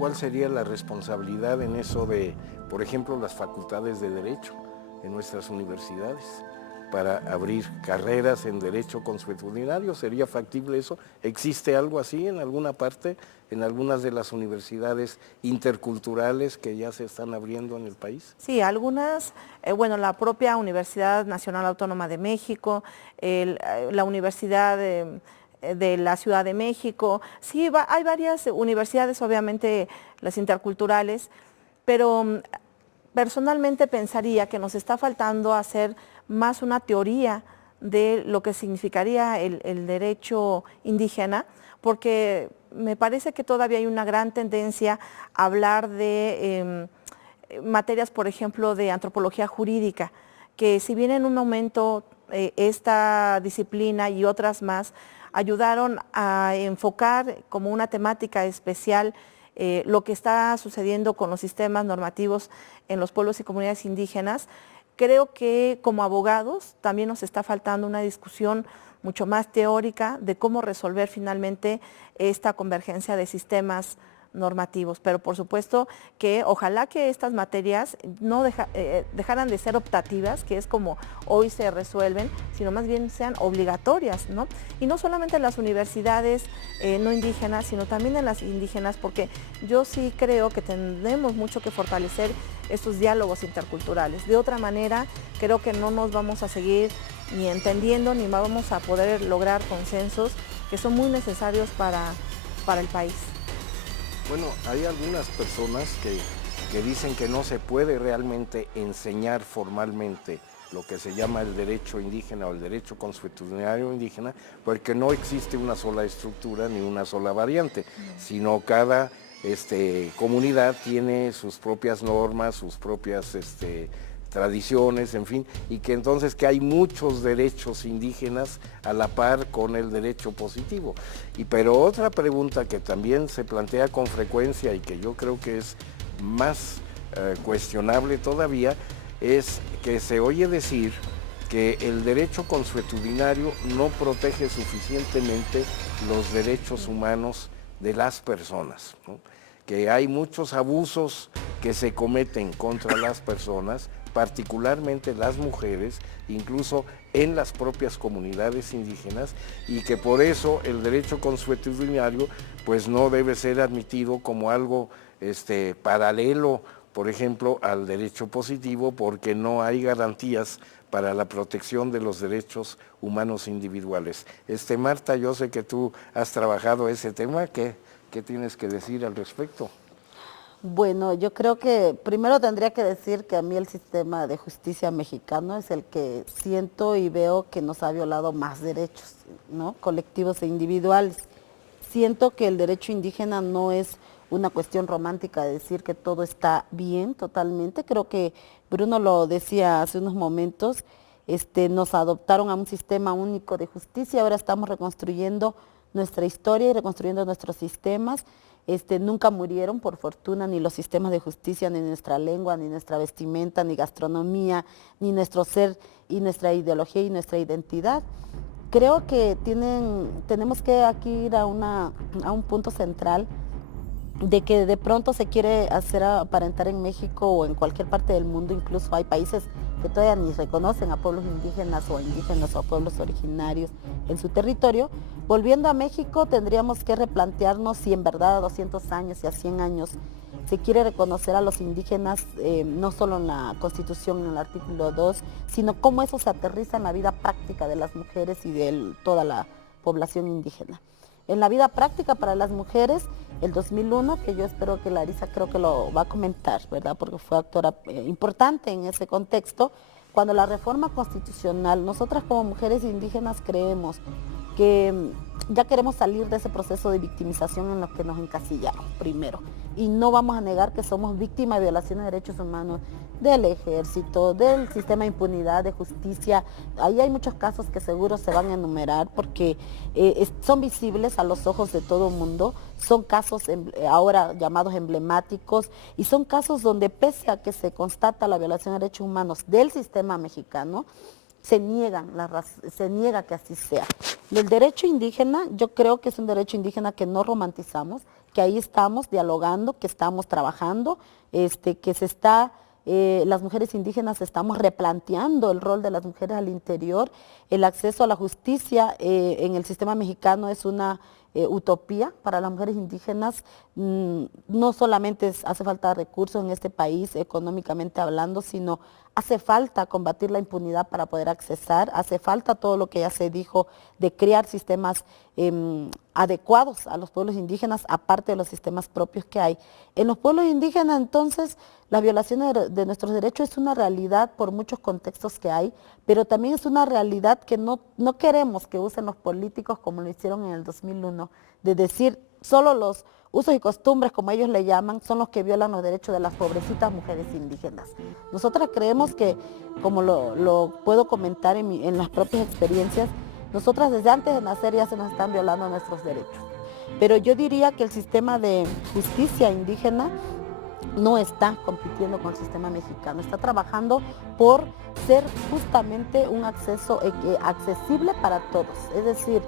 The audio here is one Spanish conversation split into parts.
¿cuál sería la responsabilidad en eso de, por ejemplo, las facultades de Derecho en nuestras universidades? Para abrir carreras en derecho consuetudinario, ¿sería factible eso? ¿Existe algo así en alguna parte, en algunas de las universidades interculturales que ya se están abriendo en el país? Sí, algunas, bueno, la propia Universidad Nacional Autónoma de México, la Universidad de la Ciudad de México, sí, hay varias universidades, obviamente las interculturales, pero personalmente pensaría que nos está faltando hacer más una teoría de lo que significaría el derecho indígena, porque me parece que todavía hay una gran tendencia a hablar de materias, por ejemplo, de antropología jurídica, que si bien en un momento esta disciplina y otras más ayudaron a enfocar como una temática especial lo que está sucediendo con los sistemas normativos en los pueblos y comunidades indígenas, creo que como abogados también nos está faltando una discusión mucho más teórica de cómo resolver finalmente esta convergencia de sistemas normativos, pero por supuesto que ojalá que estas materias no dejaran de ser optativas, que es como hoy se resuelven, sino más bien sean obligatorias, ¿no? Y no solamente en las universidades no indígenas, sino también en las indígenas, porque yo sí creo que tenemos mucho que fortalecer estos diálogos interculturales. De otra manera, creo que no nos vamos a seguir ni entendiendo, ni vamos a poder lograr consensos que son muy necesarios para el país. Bueno, hay algunas personas que dicen que no se puede realmente enseñar formalmente lo que se llama el derecho indígena o el derecho consuetudinario indígena, porque no existe una sola estructura ni una sola variante, sino cada comunidad tiene sus propias normas, sus propias tradiciones, en fin, y que entonces que hay muchos derechos indígenas a la par con el derecho positivo. Pero otra pregunta que también se plantea con frecuencia y que yo creo que es más cuestionable todavía, es que se oye decir que el derecho consuetudinario no protege suficientemente los derechos humanos de las personas, ¿no? Que hay muchos abusos que se cometen contra las personas, particularmente las mujeres, incluso en las propias comunidades indígenas, y que por eso el derecho consuetudinario pues no debe ser admitido como algo paralelo, por ejemplo, al derecho positivo, porque no hay garantías para la protección de los derechos humanos individuales. Marta, yo sé que tú has trabajado ese tema, ¿qué tienes que decir al respecto? Bueno, yo creo que primero tendría que decir que a mí el sistema de justicia mexicano es el que siento y veo que nos ha violado más derechos, ¿no? Colectivos e individuales. Siento que el derecho indígena no es una cuestión romántica de decir que todo está bien totalmente. Creo que Bruno lo decía hace unos momentos, nos adoptaron a un sistema único de justicia, ahora estamos reconstruyendo nuestra historia y reconstruyendo nuestros sistemas. Nunca murieron, por fortuna, ni los sistemas de justicia, ni nuestra lengua, ni nuestra vestimenta, ni gastronomía, ni nuestro ser y nuestra ideología y nuestra identidad. Creo que tenemos que aquí ir a un punto central de que de pronto se quiere hacer aparentar en México o en cualquier parte del mundo, incluso hay países que todavía ni reconocen a pueblos indígenas o a pueblos originarios en su territorio. Volviendo a México, tendríamos que replantearnos si en verdad a 200 años y a 100 años se quiere reconocer a los indígenas, no solo en la Constitución, en el artículo 2, sino cómo eso se aterriza en la vida práctica de las mujeres y de toda la población indígena. En la vida práctica para las mujeres, el 2001, que yo espero que Larisa creo que lo va a comentar, ¿verdad? Porque fue actora importante en ese contexto. Cuando la reforma constitucional, nosotras como mujeres indígenas creemos que ya queremos salir de ese proceso de victimización en lo que nos encasillaron primero. Y no vamos a negar que somos víctimas de violaciones de derechos humanos del ejército, del sistema de impunidad, de justicia. Ahí hay muchos casos que seguro se van a enumerar porque son visibles a los ojos de todo el mundo. Son casos ahora llamados emblemáticos y son casos donde pese a que se constata la violación de derechos humanos del sistema mexicano, se niega que así sea. El derecho indígena, yo creo que es un derecho indígena que no romantizamos, que ahí estamos dialogando, que estamos trabajando, que las mujeres indígenas estamos replanteando el rol de las mujeres al interior. El acceso a la justicia en el sistema mexicano es una utopía para las mujeres indígenas. No solamente hace falta recursos en este país económicamente hablando, sino hace falta combatir la impunidad para poder accesar, hace falta todo lo que ya se dijo de crear sistemas adecuados a los pueblos indígenas, aparte de los sistemas propios que hay. En los pueblos indígenas, entonces, las violaciones de nuestros derechos es una realidad por muchos contextos que hay, pero también es una realidad que no queremos que usen los políticos como lo hicieron en el 2001, de decir solo los usos y costumbres, como ellos le llaman, son los que violan los derechos de las pobrecitas mujeres indígenas. Nosotras creemos que, como lo puedo comentar en las propias experiencias, nosotras desde antes de nacer ya se nos están violando nuestros derechos. Pero yo diría que el sistema de justicia indígena no está compitiendo con el sistema mexicano, está trabajando por ser justamente un acceso accesible para todos, es decir,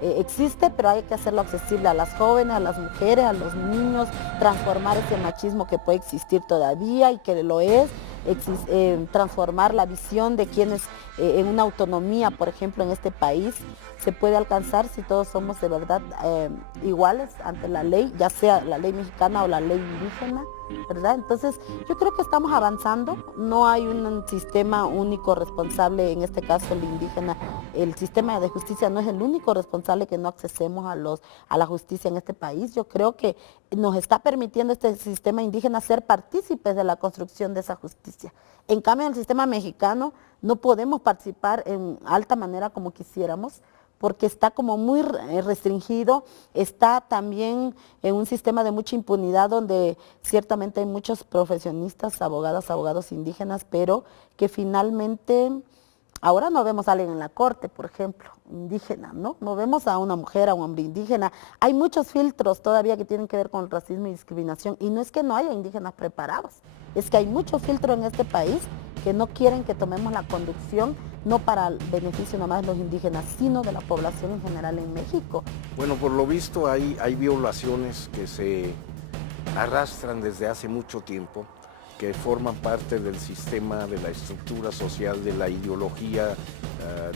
existe, pero hay que hacerlo accesible a las jóvenes, a las mujeres, a los niños, transformar ese machismo que puede existir todavía y que lo es, transformar la visión de quienes en una autonomía, por ejemplo, en este país, se puede alcanzar si todos somos de verdad iguales ante la ley, ya sea la ley mexicana o la ley indígena, ¿verdad? Entonces, yo creo que estamos avanzando, no hay un sistema único responsable, en este caso el indígena, el sistema de justicia no es el único responsable que no accesemos a la justicia en este país. Yo creo que nos está permitiendo este sistema indígena ser partícipes de la construcción de esa justicia. En cambio, en el sistema mexicano no podemos participar en alta manera como quisiéramos, porque está como muy restringido, está también en un sistema de mucha impunidad donde ciertamente hay muchos profesionistas, abogados indígenas, pero que finalmente ahora no vemos a alguien en la corte, por ejemplo, indígena, ¿no? No vemos a una mujer, a un hombre indígena. Hay muchos filtros todavía que tienen que ver con el racismo y discriminación, y no es que no haya indígenas preparados, es que hay mucho filtro en este país que no quieren que tomemos la conducción, no para el beneficio nomás de los indígenas, sino de la población en general en México. Bueno, por lo visto hay violaciones que se arrastran desde hace mucho tiempo, que forman parte del sistema, de la estructura social, de la ideología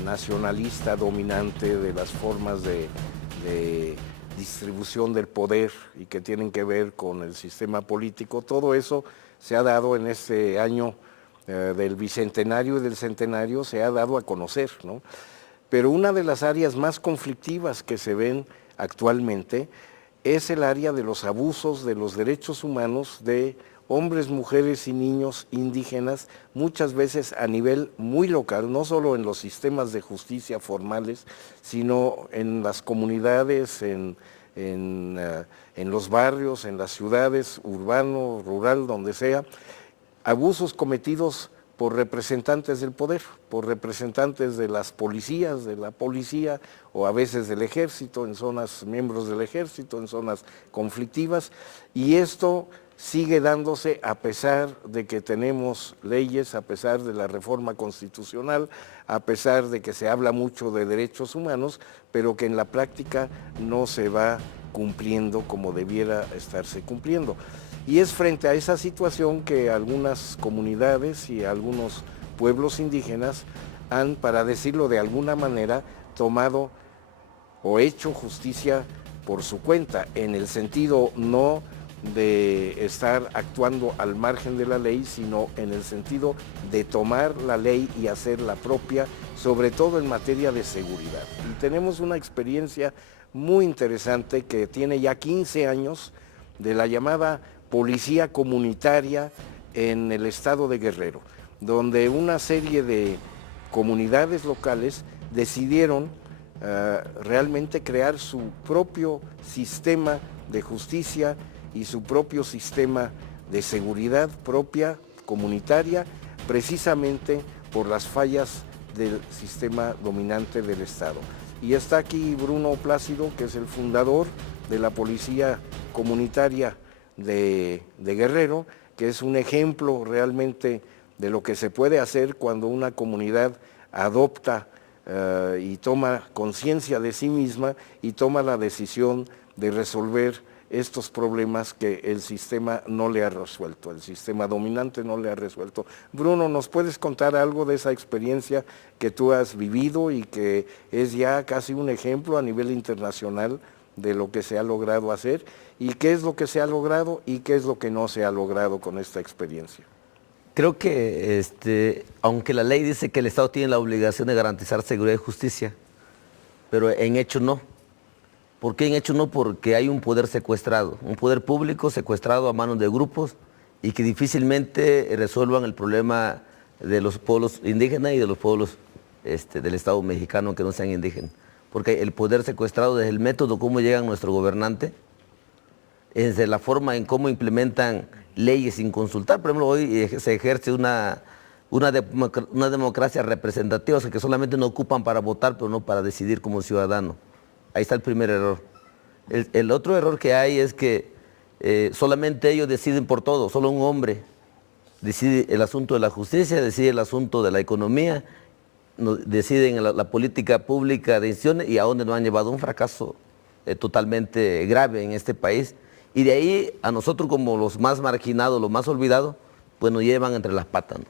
nacionalista dominante, de las formas de distribución del poder y que tienen que ver con el sistema político. Todo eso se ha dado en este año del bicentenario y del centenario, se ha dado a conocer, ¿no? Pero una de las áreas más conflictivas que se ven actualmente es el área de los abusos de los derechos humanos de hombres, mujeres y niños indígenas, muchas veces a nivel muy local, no solo en los sistemas de justicia formales, sino en las comunidades, en los barrios, en las ciudades, urbano, rural, donde sea, abusos cometidos por representantes del poder, por representantes de las policías, de la policía o a veces del ejército, en zonas, miembros del ejército, en zonas conflictivas, y esto sigue dándose a pesar de que tenemos leyes, a pesar de la reforma constitucional, a pesar de que se habla mucho de derechos humanos, pero que en la práctica no se va cumpliendo como debiera estarse cumpliendo. Y es frente a esa situación que algunas comunidades y algunos pueblos indígenas han, para decirlo de alguna manera, tomado o hecho justicia por su cuenta, en el sentido no de estar actuando al margen de la ley, sino en el sentido de tomar la ley y hacerla propia, sobre todo en materia de seguridad. Y tenemos una experiencia muy interesante que tiene ya 15 años de la llamada policía comunitaria en el estado de Guerrero, donde una serie de comunidades locales decidieron realmente crear su propio sistema de justicia y su propio sistema de seguridad propia, comunitaria, precisamente por las fallas del sistema dominante del Estado. Y está aquí Bruno Plácido, que es el fundador de la Policía Comunitaria de Guerrero, que es un ejemplo realmente de lo que se puede hacer cuando una comunidad adopta y toma conciencia de sí misma y toma la decisión de resolver estos problemas que el sistema no le ha resuelto, el sistema dominante no le ha resuelto. Bruno, ¿nos puedes contar algo de esa experiencia que tú has vivido y que es ya casi un ejemplo a nivel internacional de lo que se ha logrado hacer? ¿Y qué es lo que se ha logrado y qué es lo que no se ha logrado con esta experiencia? Creo que, aunque la ley dice que el Estado tiene la obligación de garantizar seguridad y justicia, pero en hecho no. ¿Por qué en hecho no? Porque hay un poder secuestrado, un poder público secuestrado a manos de grupos y que difícilmente resuelvan el problema de los pueblos indígenas y de los pueblos del Estado mexicano que no sean indígenas. Porque el poder secuestrado desde el método cómo llegan nuestro gobernante, desde la forma en cómo implementan leyes sin consultar. Por ejemplo, hoy se ejerce una democracia representativa, o sea, que solamente nos ocupan para votar, pero no para decidir como ciudadano. Ahí está el primer error. El otro error que hay es que solamente ellos deciden por todo, solo un hombre decide el asunto de la justicia, decide el asunto de la economía, deciden la política pública de decisiones y a dónde nos han llevado un fracaso totalmente grave en este país. Y de ahí a nosotros como los más marginados, los más olvidados, pues nos llevan entre las patas, ¿no?